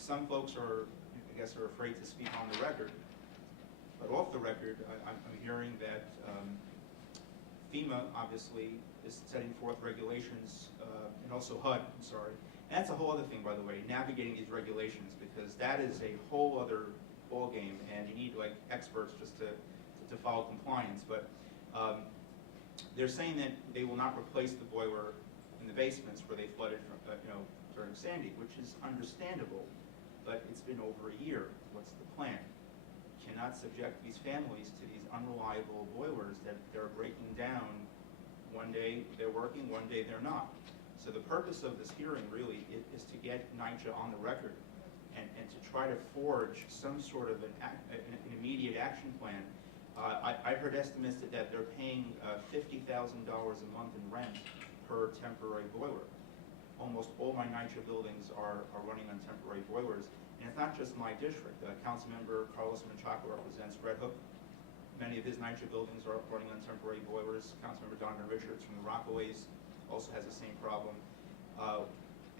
some folks are, I guess, are afraid to speak on the record. But off the record, I'm hearing that FEMA, obviously, is setting forth regulations, and also HUD, I'm sorry. And that's a whole other thing, by the way, navigating these regulations, because that is a whole other ballgame, and you need like experts just to follow compliance. But they're saying that they will not replace the boiler in the basements where they flooded from, during Sandy, which is understandable, but it's been over a year. What's the plan? Cannot subject these families to these unreliable boilers that they're breaking down. One day they're working, one day they're not. So the purpose of this hearing really is to get NYCHA on the record and to try to forge some sort of an immediate action plan. I heard estimates that they're paying $50,000 a month in rent per temporary boiler. Almost all my NYCHA buildings are running on temporary boilers. And it's not just my district. Councilmember Carlos Menchaca represents Red Hook. Many of his NYCHA buildings are running on temporary boilers. Councilmember Donovan Richards from the Rockaways also has the same problem.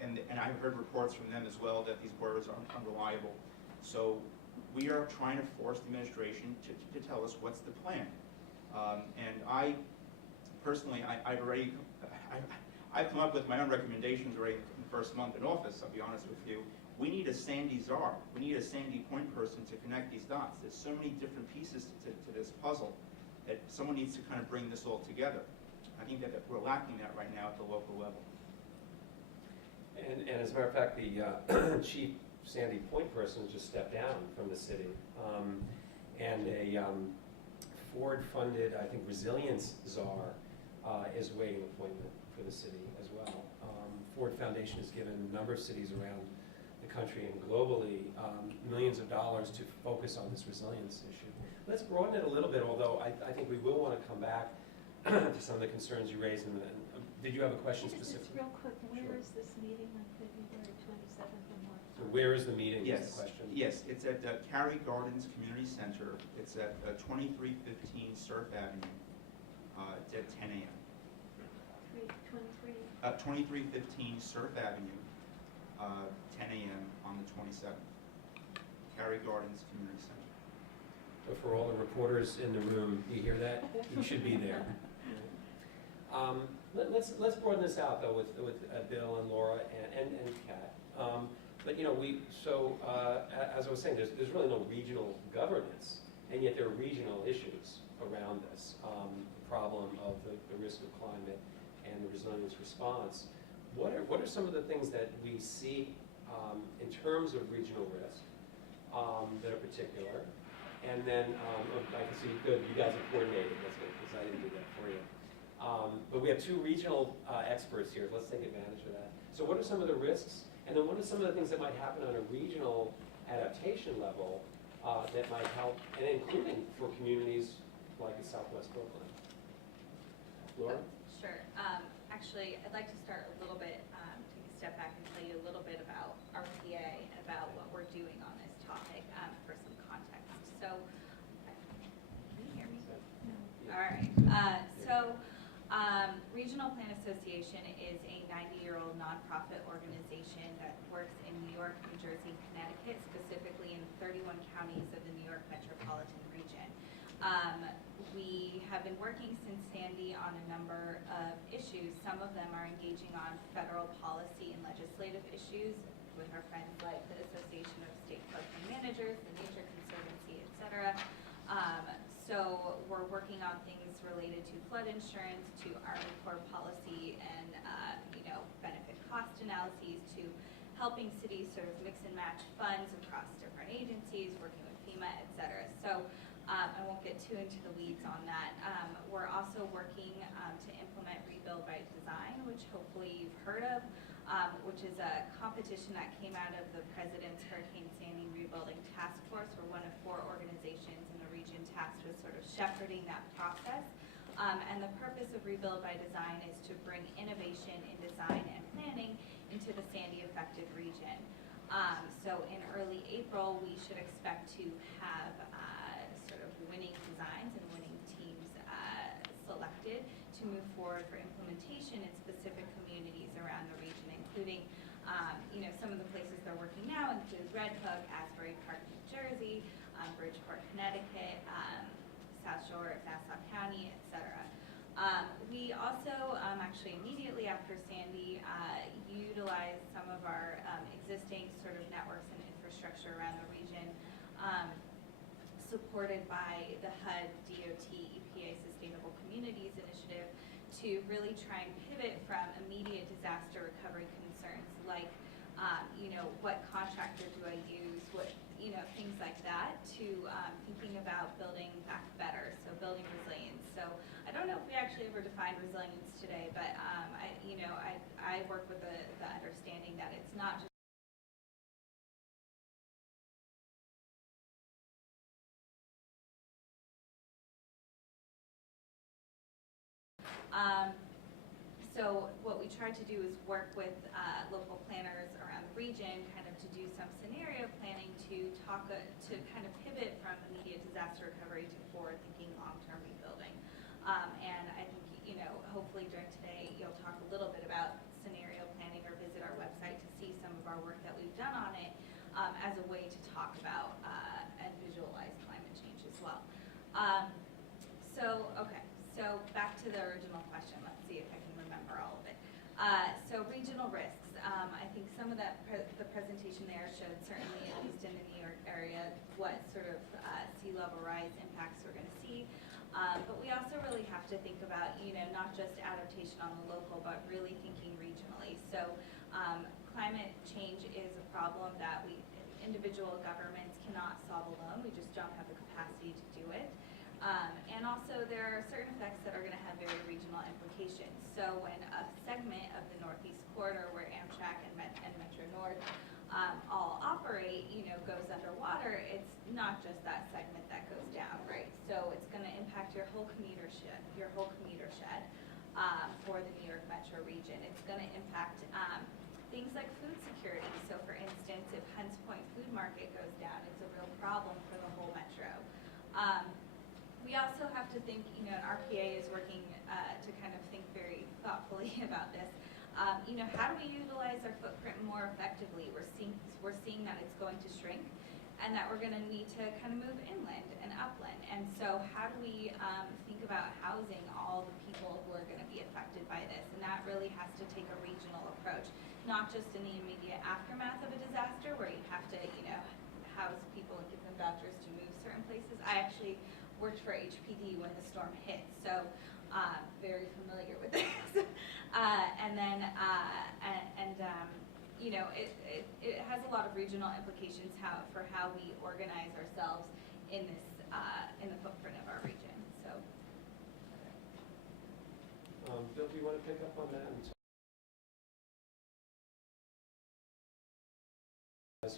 And I've heard reports from them as well that these boilers are unreliable. So we are trying to force the administration to tell us what's the plan. And I personally, I've come up with my own recommendations already in the first month in office, I'll be honest with you. We need a Sandy czar. We need a Sandy point person to connect these dots. There's so many different pieces to this puzzle that someone needs to kind of bring this all together. I think that we're lacking that right now at the local level. And as a matter of fact, the chief Sandy point person just stepped down from the city. And a Ford-funded, I think, resilience czar is awaiting appointment for the city as well. Ford Foundation has given a number of cities around the country and globally millions of dollars to focus on this resilience issue. Let's broaden it a little bit, although I think we will want to come back to some of the concerns you raised. Did you have a question specifically? Just real quick, where Sure. is this meeting on February 27th and what? So where is the meeting? Yes, is the question. yes, it's at Cary Gardens Community Center. It's at 2315 Surf Avenue. It's at 10 a.m. 2315 Surf Avenue, 10 a.m. on the 27th. Cary Gardens Community Center. So for all the reporters in the room, you hear that? You should be there. Let's broaden this out though with Bill and Laura and Kat. But as I was saying, there's really no regional governance, and yet there are regional issues around this. The problem of the risk of climate and the resilience response. What are some of the things that we see in terms of regional risk that are particular? And then I can see, good, you guys are coordinated. That's good, because I didn't do that for you. But we have two regional experts here. Let's take advantage of that. So what are some of the risks? And then what are some of the things that might happen on a regional adaptation level that might help, and including for communities like in Southwest Brooklyn? Laura? Sure. Actually, I'd like to start a little bit, take a step back and tell you a little bit about RPA and about what we're doing on this topic for some context. So, can you hear me? No. All right. Regional Plan Association is a 90-year-old nonprofit organization that works in New York, New Jersey, Connecticut, specifically in 31 counties of the New York metropolitan region. We have been working since Sandy on a number of issues. Some of them are engaging on federal policy and legislative issues with our friends like the Association of State Floodplain Managers, the Nature Conservancy, et cetera. So we're working on things related to flood insurance, to Army Corps policy, and benefit cost analyses, to helping cities sort of mix and match funds across different agencies, working with FEMA, et cetera. So I won't get too into the weeds on that. We're also working to implement Rebuild by Design, which hopefully you've heard of, which is a competition that came out of the President's Hurricane Sandy Rebuilding Task Force. We're one of 4 organizations in the region tasked with sort of shepherding that process. And the purpose of Rebuild by Design is to bring innovation in design and planning into the Sandy-affected region. So in early April, we should expect to have sort of winning designs and winning teams selected to move forward for implementation in specific communities around the region, including some of the places they're working working now include Red Hook, Asbury Park, New Jersey, Bridgeport, Connecticut, South Shore, Nassau County, etc. We also, actually immediately after Sandy, utilized some of our existing sort of networks and infrastructure around the region, supported by the HUD DOT EPA Sustainable Communities Initiative, to really try and pivot from immediate disaster recovery concerns like, what contractor do I use, things like that, to thinking about building back better, so building resilience. So I don't know if we actually ever defined resilience today, but I work with the understanding that it's not just so what we tried to do is work with local planners around the region, kind of to do some scenario planning to kind of pivot from immediate disaster recovery to forward-thinking long-term rebuilding. And I think, hopefully during today you'll talk a little bit about scenario planning or visit our website to see some of our work that we've done on it as a way to talk about and visualize climate change as well. So back to the original question. Let's see if I can remember all of it. So regional risks. I think some of that the presentation there showed, certainly at least in the New York area, what sort of sea level rise impacts we're going to see. But we also really have to think about, not just adaptation on the local, but really thinking regionally. So climate change is a problem that individual governments cannot solve alone. We just don't have the capacity to do it. And also there are certain effects that are going to have very regional implications. So when a segment of the Northeast Corridor where Amtrak and Metro North all operate, goes underwater, it's not just that segment that goes down, right? So it's going to impact your whole commuter shed for the New York metro region. It's going to impact things like food security. So for instance, if Hunts Point Food Market goes down, it's a real problem for the whole metro. We also have to think, and RPA is working to kind of think very thoughtfully about this. How do we utilize our footprint more effectively? We're seeing that it's going to shrink, and that we're going to need to kind of move inland and upland. And so, how do we think about housing all the people who are going to be affected by this? And that really has to take a regional approach, not just in the immediate aftermath of a disaster, where you have to, house people and give them vouchers to move certain places. I actually worked for HPD when the storm hit, so very familiar with this. It has a lot of regional implications for how we organize ourselves in this in the footprint of our region. So, Bill, do you want to pick up on that?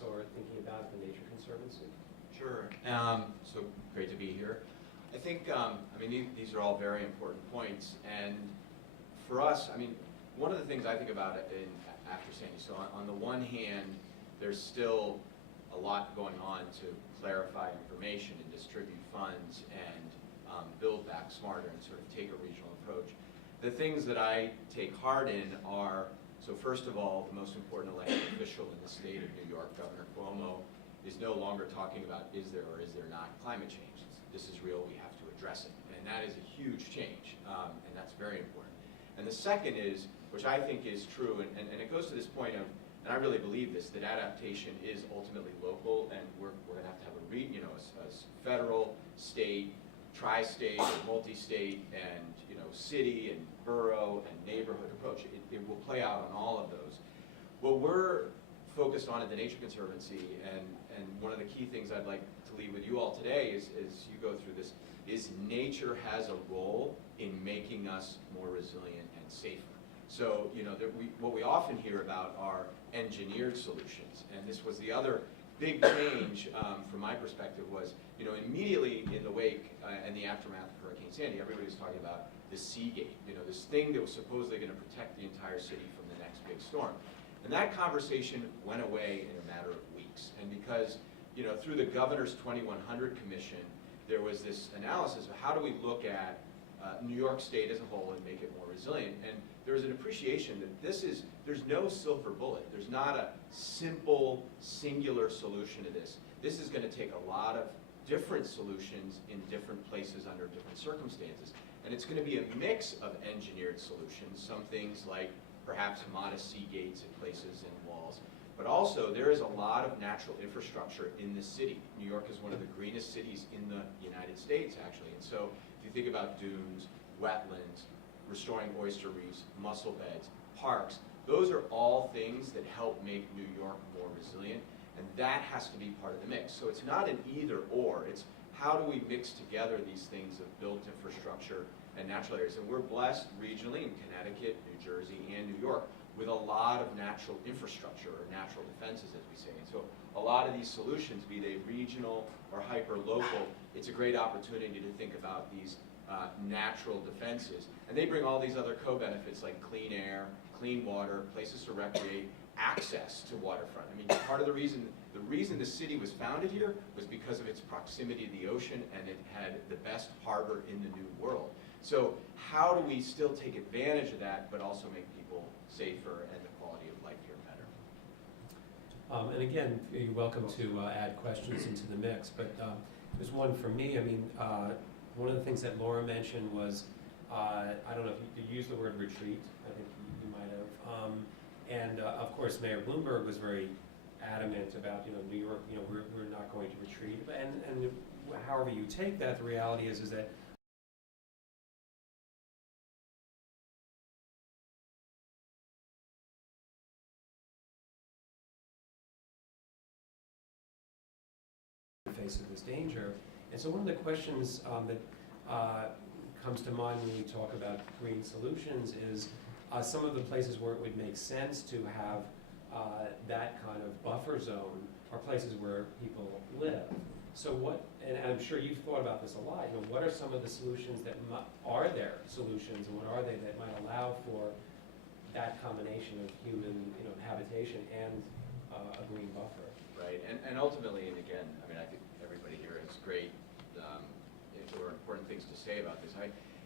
Or thinking about the Nature Conservancy? Sure. So great to be here. I think, these are all very important points. And for us, one of the things I think about after Sandy, so on the one hand, there's still a lot going on to clarify information and distribute funds and build back smarter and sort of take a regional approach. The things that I take heart in are, so first of all, the most important elected official in the state of New York, Governor Cuomo, is no longer talking about is there or is there not climate change. This is real, we have to address it. And that is a huge change, and that's very important. And the second is, which I think is true, and it goes to this point of, and I really believe this, that adaptation is ultimately local, and we're going to have a federal, state, tri-state, or multi-state, and city and borough and neighborhood approach. It will play out on all of those. What we're focused on at the Nature Conservancy, and one of the key things I'd like to leave with you all today is, as you go through this, is nature has a role in making us more resilient and safer. So, what we often hear about are engineered solutions, and this was the other big change from my perspective was, immediately in the wake and the aftermath of Hurricane Sandy, everybody was talking about the Seagate, this thing that was supposedly going to protect the entire city from the next big storm. And that conversation went away in a matter of weeks. And because, through the Governor's 2100 Commission, there was this analysis of how do we look at New York State as a whole and make it more resilient. And there was an appreciation that there's no silver bullet. There's not a simple, singular solution to this. This is going to take a lot of different solutions in different places under different circumstances. And it's going to be a mix of engineered solutions, some things like perhaps modest sea gates at places and walls. But also, there is a lot of natural infrastructure in the city. New York is one of the greenest cities in the United States, actually. And so if you think about dunes, wetlands, restoring oyster reefs, mussel beds, parks, those are all things that help make New York more resilient. And that has to be part of the mix. So it's not an either or. It's how do we mix together these things of built infrastructure and natural areas. And we're blessed regionally in Connecticut, New Jersey, and New York with a lot of natural infrastructure or natural defenses, as we say. And so a lot of these solutions, be they regional or hyper-local, it's a great opportunity to think about these natural defenses. And they bring all these other co-benefits like clean air, clean water, places to recreate, access to waterfront. I mean, part of the reason the city was founded here was because of its proximity to the ocean, and it had the best harbor in the New World. So how do we still take advantage of that, but also make people safer and the quality of life here better? And again, you're welcome to add questions into the mix, but there's one for me. I mean, one of the things that Laura mentioned was, I don't know if you used the word retreat, I think you might have. And of course, Mayor Bloomberg was very adamant about, New York, we're not going to retreat. And however you take that, the reality is that face of this danger. And so one of the questions that comes to mind when we talk about green solutions is some of the places where it would make sense to have that kind of buffer zone are places where people live. So what, and I'm sure you've thought about this a lot, what are some of the solutions that are there solutions, and what are they that might allow for that combination of human habitation and a green buffer? Right, and ultimately, and again, I mean, I think everybody here has great or important things to say about this.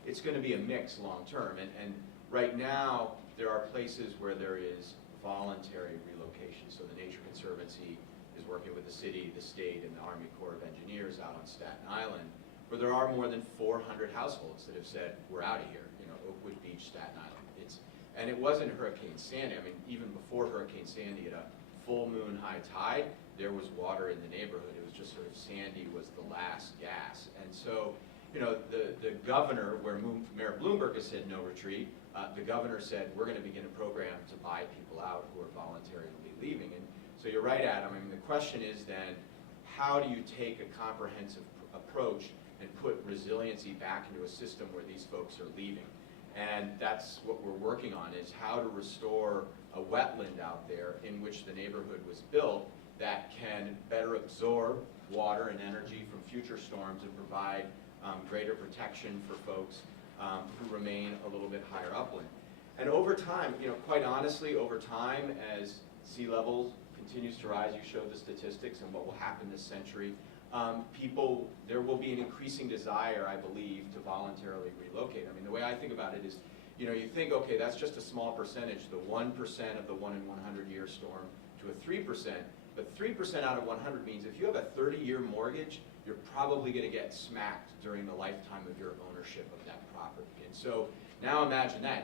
It's going to be a mix long term, and right now there are places where there is voluntary relocation. So the Nature Conservancy is working with the city, the state, and the Army Corps of Engineers out on Staten Island, where there are more than 400 households that have said, we're out of here, Oakwood Beach, Staten Island. And it wasn't Hurricane Sandy. I mean, even before Hurricane Sandy, at a full moon high tide, there was water in the neighborhood. It was just sort of Sandy was the last gas. And so, the governor, where Mayor Bloomberg has said no retreat, the governor said, we're going to begin a program to buy people out who are voluntarily leaving. And so you're right, Adam. I mean, the question is then, how do you take a comprehensive approach and put resiliency back into a system where these folks are leaving? And that's what we're working on, is how to restore a wetland out there in which the neighborhood was built that can better absorb water and energy from future storms and provide greater protection for folks who remain a little bit higher upland. And over time, quite honestly, over time, as sea levels continues to rise, you showed the statistics and what will happen this century, there will be an increasing desire, I believe, to voluntarily relocate. I mean, the way I think about it is, you think, okay, that's just a small percentage, the 1% of the 1 in 100 year storm to a 3%, but 3% out of 100 means if you have a 30-year mortgage, you're probably going to get smacked during the lifetime of your ownership of that property. And so now imagine that.